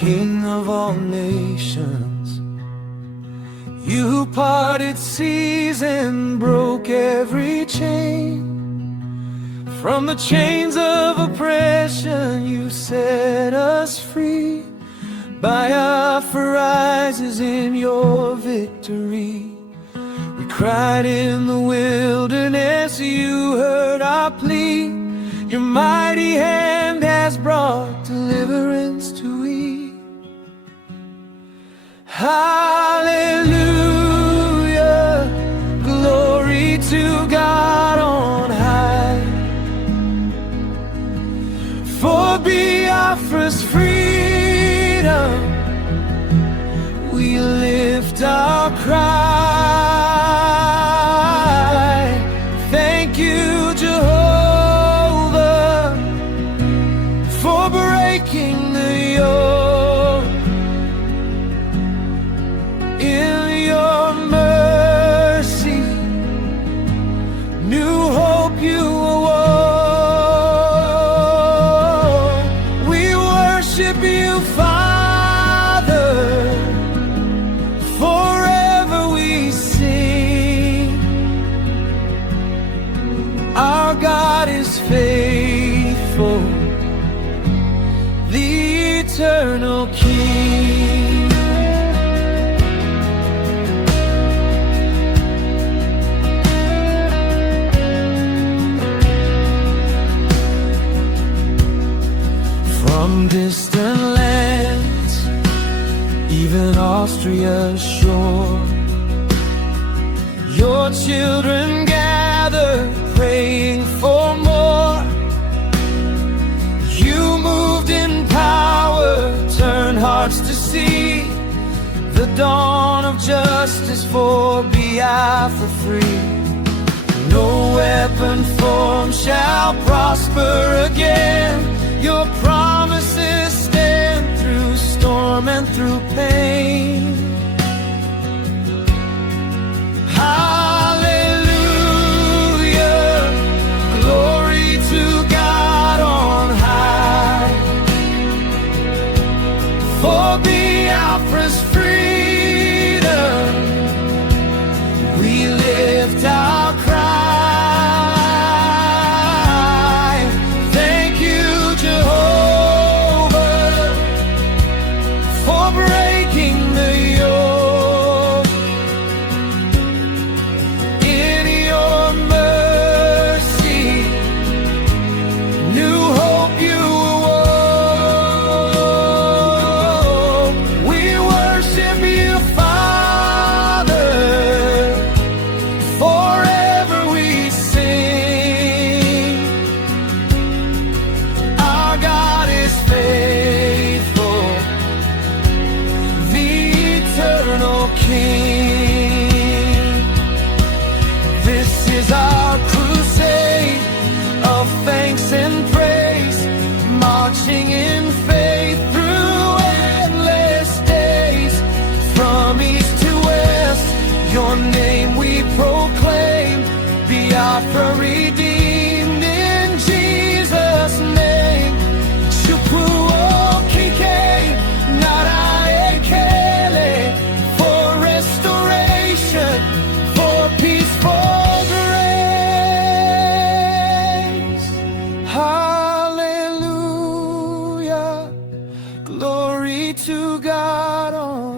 King of all nations, you who parted seas and broke every chain. From the chains of oppression you set us free. Biafra'S is in your victory. We cried in the wilderness, you heard our plea. Your mighty hand has brought deliverance to we. Hallelujah, glory to God on high. For Biafra'S freedom, we lift our cry. Thank you, Jehovah, for breaking the yoke. In your mercy, new hope you awoke. We worship you, Father, forever we sing. Our God is faithful, the eternal King. From distant lands, even Austria's shore, your children gather, praying for more. You moved in power, turn hearts to see the dawn of justice for Biafra free. No weapon formed shall prosper again. Your promises stand through storm and through pain. Hallelujah, glory to God on high. For Biafra'S freedom, we lift our cry. King. This is our crusade of thanks and praise, marching in faith through endless days. From east to west, your name we proclaim. Biafra redeemed in Jesus' name. Hallelujah, glory to God on